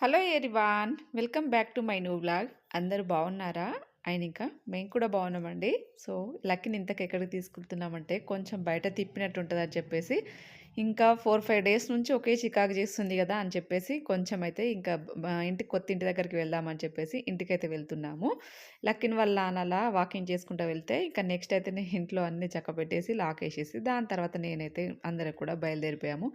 Hello everyone welcome back to my new blog అందరూ బాగున్నారా? ఆయన ఇంకా మేము కూడా బాగున్నామండి. సో లక్కీని ఇంతకు ఎక్కడికి తీసుకెళ్తున్నామంటే కొంచెం బయట తిప్పినట్టు ఉంటుంది అని చెప్పేసి ఇంకా ఫోర్ ఫైవ్ డేస్ నుంచి ఒకే చికాకు చేస్తుంది కదా అని చెప్పేసి కొంచెం అయితే ఇంకా ఇంటికి కొత్త ఇంటి దగ్గరికి వెళ్దామని చెప్పేసి ఇంటికైతే వెళ్తున్నాము. లక్కిన్ వాళ్ళ అనలా వాకింగ్ చేసుకుంటూ వెళ్తే ఇంకా నెక్స్ట్ అయితే నేను ఇంట్లో అన్ని చక్కబెట్టేసి లాక్ వేసేసి దాని తర్వాత నేనైతే అందరం కూడా బయలుదేరిపోయాము.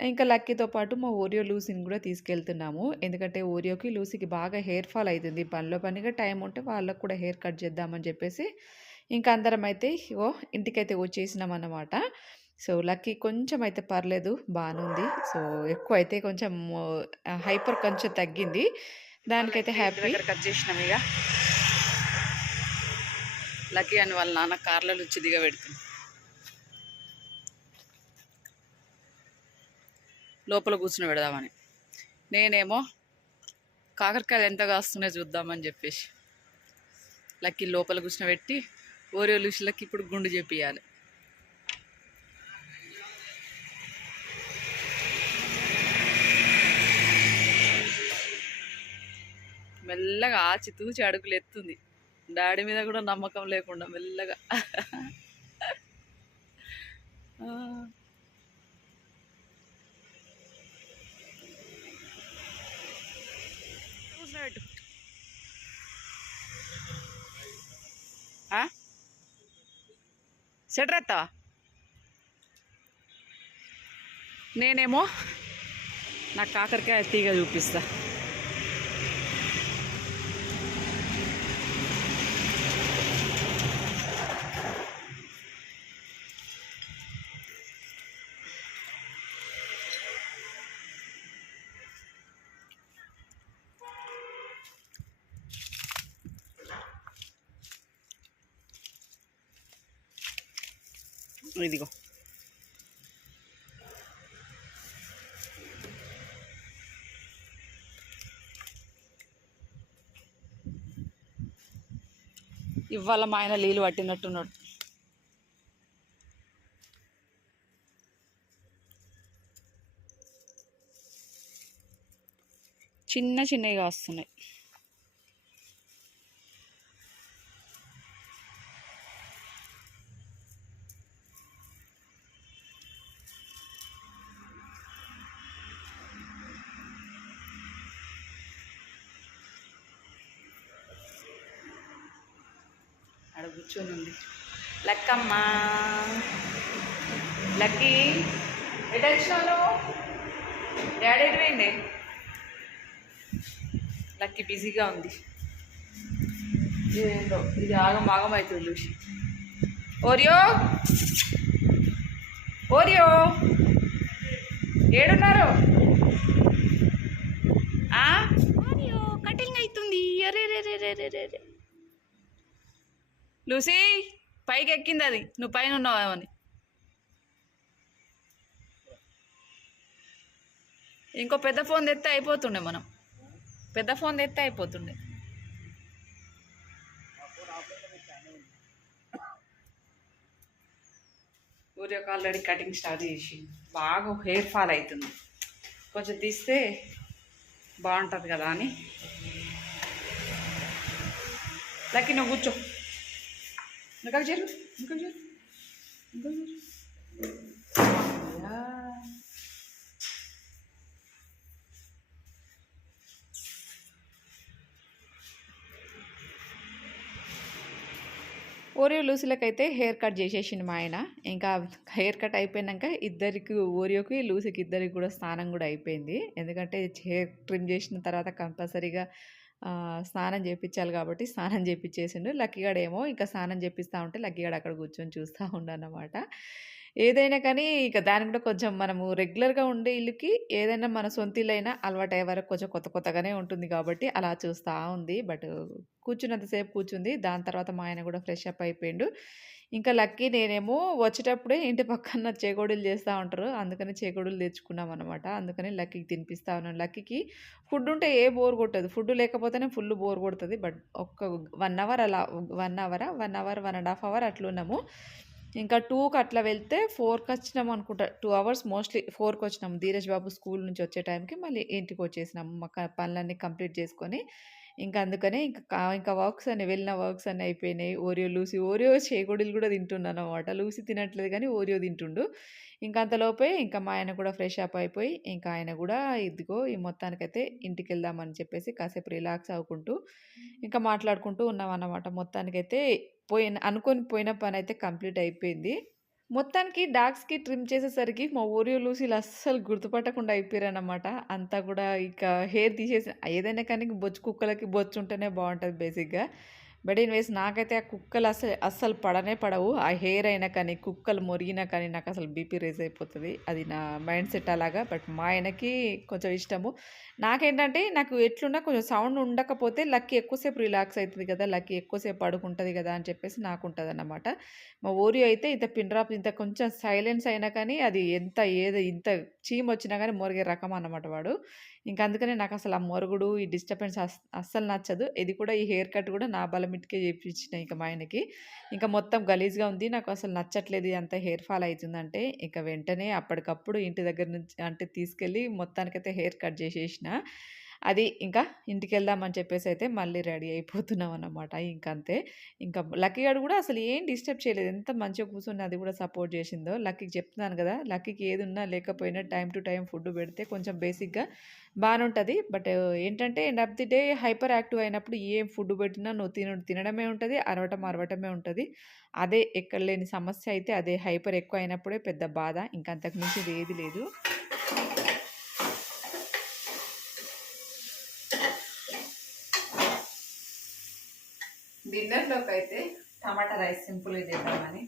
ఇంకా లక్కీతో పాటు మా ఓరియో లూసీని కూడా తీసుకెళ్తున్నాము. ఎందుకంటే ఓరియోకి లూసీకి బాగా హెయిర్ ఫాల్ అవుతుంది పనిలో పనిగా టైం ఉంటే వాళ్ళకు కూడా హెయిర్ కట్ చేద్దామని చెప్పేసి ఇంకా అందరం అయితే ఓ ఇంటికైతే వచ్చేసినాం అన్నమాట సో లక్కీ కొంచెం అయితే పర్లేదు బాగానే ఉంది. సో ఎక్కువ అయితే కొంచెం హైపర్ కొంచెం తగ్గింది. దానికైతే హ్యాపీ. కట్ చేసినాం ఇక లక్కీ అని వాళ్ళ నాన్న కార్లలో వచ్చి దిగబెడుతుంది. లోపల కూర్చుని పెడదామని. నేనేమో కాకరకాయలు ఎంత కాస్తున్నాయో చూద్దామని చెప్పేసి లక్కీ లోపల కూర్చుని పెట్టి ఓరియో లూసులకి ఇప్పుడు గుండు చెప్పియాలి మెల్లగా ఆచి తూచి అడుగులు ఎత్తుంది. డాడీ మీద కూడా నమ్మకం లేకుండా మెల్లగా. ఆ. స్వెటర్ ఎత్తావా నేనేమో నా కాకరకాయ తీగ చూపిస్తా. ఇదిగో ఇవాళ మా ఆయన నీళ్ళు పట్టినట్టున్నాడు. చిన్న చిన్నవి వస్తున్నాయి. అక్కడ కూర్చొని ఉంది. లక్కమ్మ. లక్కీ. ఎటు వచ్చినావు డాడీ ఎటు పోయింది లక్కీ బిజీగా ఉంది. ఏందో ఇది ఆగం ఆగం అవుతుంది చూసి. ఓరియో. ఓరియో. ఏడున్నారు? ఆ? ఓరియో కటింగ్ అవుతుంది. అరే రే రే రే రే రే రే లూసీ పైకి ఎక్కింది అది. నువ్వు పైన ఉన్నావేమని ఇంకో పెద్ద ఫోన్ తెస్తే అయిపోతుండే మనం. పెద్ద ఫోన్ తెస్తే అయిపోతుండే. ఊరికి ఆల్రెడీ కటింగ్ స్టార్ట్ చేసి బాగా హెయిర్ ఫాల్ అవుతుంది కొంచెం తీస్తే బాగుంటుంది కదా అని. లక్కి నువ్వు కూర్చో. ఇంకా చేరు ఇంకా చేరు ఇంకా చేరు ఓరియో లూసీలకైతే హెయిర్ కట్ చేసేసింది మా ఆయన. ఇంకా హెయిర్ కట్ అయిపోయినాక ఇద్దరికి ఓరియోకి లూసీకి ఇద్దరికి కూడా స్నానం కూడా అయిపోయింది. ఎందుకంటే హెయిర్ ట్రిమ్ చేసిన తర్వాత కంపల్సరీగా స్నానం చేయించాలి కాబట్టి స్నానం చేయించేసిండు లక్కీగాడు ఏమో ఇంకా స్నానం చేపిస్తూ ఉంటే లక్కీగాడు అక్కడ కూర్చొని చూస్తూ ఉండనమాట ఏదైనా కానీ ఇక దానికి కూడా కొంచెం మనము రెగ్యులర్గా ఉండే ఇల్లుకి ఏదైనా మన సొంత ఇల్లు అయినా అలవాటు అయ్యే వరకు కొంచెం కొత్త కొత్తగానే ఉంటుంది కాబట్టి అలా చూస్తూ ఉంది. బట్ కూర్చున్నంతసేపు కూర్చుంది. దాని తర్వాత మా ఆయన కూడా ఫ్రెష్ అప్ అయిపోయిండు. ఇంకా లక్కీ నేనేమో వచ్చేటప్పుడే ఇంటి పక్కన చేకోడీలు చేస్తూ ఉంటారు. అందుకని చేకోడీలు తెచ్చుకున్నాం అనమాట అందుకని లక్కీకి తినిపిస్తా ఉన్నాను. లక్కీకి ఫుడ్ ఉంటే ఏ బోర్ కొట్టదు. ఫుడ్ లేకపోతేనే ఫుల్ బోర్ కొడుతుంది. బట్ ఒక్క వన్ అవర్ అలా వన్ అవరా one hour one and half hour అట్లున్నాము ఇంకా టూకి అట్లా వెళ్తే ఫోర్కి వచ్చినాం అనుకుంటా. టూ అవర్స్ మోస్ట్లీ ఫోర్కి వచ్చినాం. ధీరజ్ బాబు స్కూల్ నుంచి వచ్చే టైంకి మళ్ళీ ఇంటికి వచ్చేసినాం. మా పనులన్నీ కంప్లీట్ చేసుకొని ఇంకా అందుకనే ఇంకా ఇంకా వర్క్స్ అన్ని వెళ్ళిన వర్క్స్ అన్నీ అయిపోయినాయి. ఓరియో లూసి ఓరియో చేకొడీలు కూడా తింటున్నాను అనమాట లూసి తినట్లేదు కానీ ఓరియో తింటుండు. ఇంకా అంతలోపే ఇంకా మా ఆయన కూడా ఫ్రెష్ అప్ అయిపోయి ఇంకా ఆయన కూడా ఇదిగో ఈ మొత్తానికైతే ఇంటికి వెళ్దామని చెప్పేసి కాసేపు రిలాక్స్ అవ్వుకుంటూ ఇంకా మాట్లాడుకుంటూ ఉన్నాం అన్నమాట మొత్తానికైతే పోయిన అనుకొని పోయిన పని అయితే కంప్లీట్ అయిపోయింది. మొత్తానికి డాగ్స్కి ట్రిమ్ చేసేసరికి మా ఓరియో లూసీలు అస్సలు గుర్తుపట్టకుండా అయిపోయారనమాట అంతా కూడా ఇక హెయిర్ తీసేసి ఏదైనా కానీ బొచ్చు కుక్కలకి బొచ్చు ఉంటేనే బాగుంటుంది బేసిక్గా. బట్ ఇన్వేస్ నాకైతే ఆ కుక్కలు అసలు అస్సలు పడనే పడవు. ఆ హెయిర్ అయినా కానీ కుక్కలు మొరిగినా కానీ నాకు అసలు బీపీ రేజ్ అయిపోతుంది. అది నా మైండ్ సెట్ అలాగా. బట్ మా ఆయనకి కొంచెం ఇష్టము. నాకేంటంటే నాకు ఎట్లున్నా కొంచెం సౌండ్ ఉండకపోతే లక్కీ ఎక్కువసేపు రిలాక్స్ అవుతుంది కదా లక్కీ ఎక్కువసేపు పడుకుంటుంది కదా అని చెప్పేసి నాకు ఉంటుంది అన్నమాట మా ఓరియో అయితే ఇంత పిన్ డ్రాప్ ఇంత కొంచెం సైలెన్స్ అయినా కానీ అది ఎంత ఏదో ఇంత చీమ వచ్చినా కానీ మొరిగే రకం అన్నమాట వాడు. ఇంకా అందుకనే నాకు అసలు ఆ మొరుగుడు ఈ డిస్టర్బెన్స్ అస్ అస్సలు నచ్చదు. ఇది కూడా ఈ హెయిర్ కట్ కూడా నా బలమిటికే చేయించిన ఇంకా మా ఆయనకి. ఇంకా మొత్తం గలీజ్గా ఉంది. నాకు అసలు నచ్చట్లేదు అంత హెయిర్ ఫాల్ అవుతుందంటే ఇంకా వెంటనే అప్పటికప్పుడు ఇంటి దగ్గర నుంచి అంటే తీసుకెళ్ళి మొత్తానికైతే హెయిర్ కట్ చేసేసిన. అది ఇంకా ఇంటికి వెళ్దామని చెప్పేసి అయితే మళ్ళీ రెడీ అయిపోతున్నాం అన్నమాట ఇంక అంతే ఇంకా లక్కీ గారు కూడా అసలు ఏం డిస్టర్బ్ చేయలేదు. ఎంత మంచిగా కూర్చొని అది కూడా సపోర్ట్ చేసిందో. లక్కీకి చెప్తున్నాను కదా లక్కీకి ఏది ఉన్నా లేకపోయినా టైం టు టైం ఫుడ్ పెడితే కొంచెం బేసిక్గా బాగానే ఉంటుంది. బట్ ఏంటంటే end of the day hyper active అయినప్పుడు ఏం ఫుడ్ పెట్టినా నువ్వు తిన తినడమే ఉంటుంది అరవటం అరవటమే ఉంటుంది. అదే ఎక్కడ లేని సమస్య అయితే అదే హైపర్ ఎక్కువ అయినప్పుడే పెద్ద బాధ. ఇంకంతకు మించి ఏది లేదు. డిన్నర్లోకి అయితే టమాటా రైస్ సింపుల్గా చేద్దామని.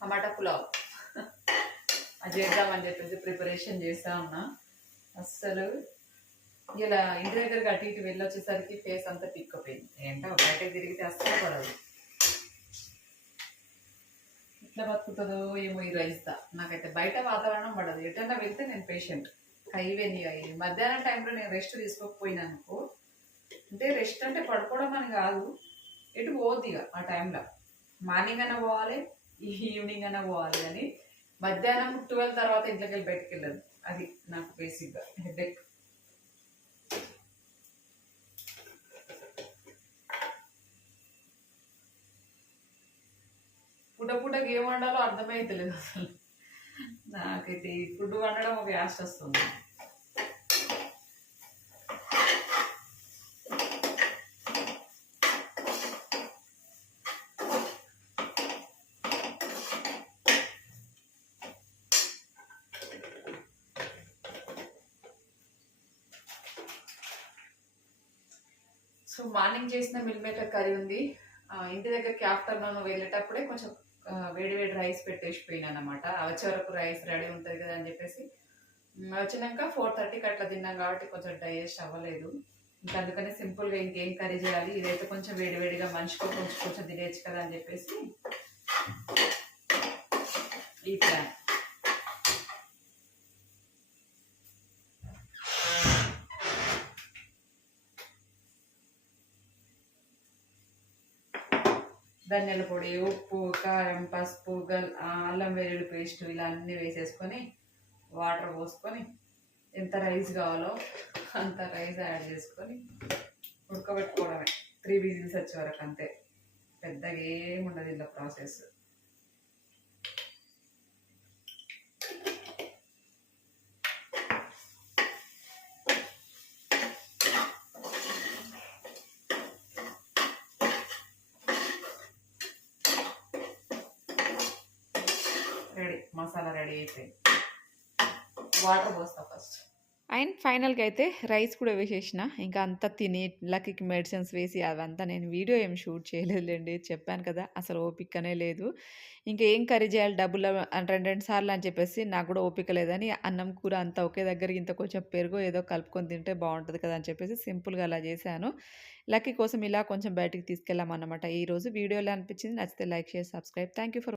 టమాటా పులావ్. అది చేద్దామని చెప్పేసి ప్రిపరేషన్ చేస్తూ ఉన్నా. అస్సలు ఇలా ఇంటి దగ్గరకు అటు ఇటు వెళ్ళొచ్చేసరికి ఫేస్ అంతా పిక్కపోయింది. ఏంటో బయట తిరిగితే అస్సలు పడదు. ఎట్లా బతుకుతుందో ఏమో ఈ రైస్తా నాకైతే బయట వాతావరణం పడదు. ఎటన్నా వెళ్తే నేను పేషెంట్. హైవే నీ మధ్యాహ్నం టైంలో నేను రెస్ట్ తీసుకోకపోయినా అనుకో. అంటే రెస్ట్ అంటే పడుకోవడం అని కాదు. ఎటు పోవద్దు ఇక ఆ టైంలో మార్నింగ్ అయినా పోవాలి ఈవినింగ్ అయినా పోవాలి అని మధ్యాహ్నం ట్వెల్వ్ తర్వాత ఇంట్లోకి వెళ్ళి బయటకు వెళ్ళదు. అది నాకు బేసిక్గా హెడేక్ పుట్ట పుట్టకి ఏం వండాలో అర్థమైతలేదు అసలు. నాకైతే ఫుడ్ వండడం ఒక యాస్ట్ వస్తుంది. సో మార్నింగ్ చేసిన మిల్ మేకర్ కర్రీ ఉంది ఇంటి దగ్గరికి ఆఫ్టర్నూన్ వెళ్ళేటప్పుడే కొంచెం వేడి వేడి రైస్ పెట్టేసిపోయినాను అనమాట వచ్చే వరకు రైస్ రెడీ ఉంటుంది కదా అని చెప్పేసి. వచ్చినాక ఫోర్ థర్టీకి అట్లా తిన్నాం కాబట్టి కొంచెం డైజెస్ట్ అవ్వలేదు. ఇంకా అందుకనే సింపుల్గా ఇంకేం కర్రీ చేయాలి? ఇదైతే కొంచెం వేడి వేడిగా మనిషికి కొంచెం కొంచెం తినేయచ్చు కదా అని చెప్పేసి ఈ ప్లాన్ ధనియాల పొడి ఉప్పు కారం పసుపు గల్ అల్లం వెల్లుల్లి పేస్ట్ ఇలా అన్నీ వేసేసుకొని వాటర్ పోసుకొని ఎంత రైస్ కావాలో అంత రైస్ యాడ్ చేసుకొని ఉడకబెట్టుకోవడమే. త్రీ విజిల్స్ వచ్చే వరకు అంతే. పెద్దగా ఏముండదు ఇలా ప్రాసెస్ రెడీ మసాలా రెడీ అయిపోయింది వాటర్ పోస్తా ఫస్ట్. అండ్ ఫైనల్గా అయితే రైస్ కూడా వేసేసిన. ఇంకా అంతా తిని లక్కీకి మెడిసిన్స్ వేసి అవంతా నేను వీడియో ఏం షూట్ చేయలేదులేండి చెప్పాను కదా అసలు ఓపికనే లేదు. ఇంకా ఏం కర్రీ చేయాలి డబ్బులు రెండు రెండు సార్లు అని చెప్పేసి నాకు కూడా ఓపిక లేదని అన్నం కూర అంతా ఒకే దగ్గర ఇంత కొంచెం పెరుగు ఏదో కలుపుకొని తింటే బాగుంటుంది కదా అని చెప్పేసి సింపుల్గా అలా చేశాను. లక్కీ కోసం ఇలా కొంచెం బయటికి తీసుకెళ్ళామన్నమాట. ఈరోజు వీడియోలో అనిపించింది నచ్చితే లైక్ చేసి సబ్స్క్రైబ్. Thank you for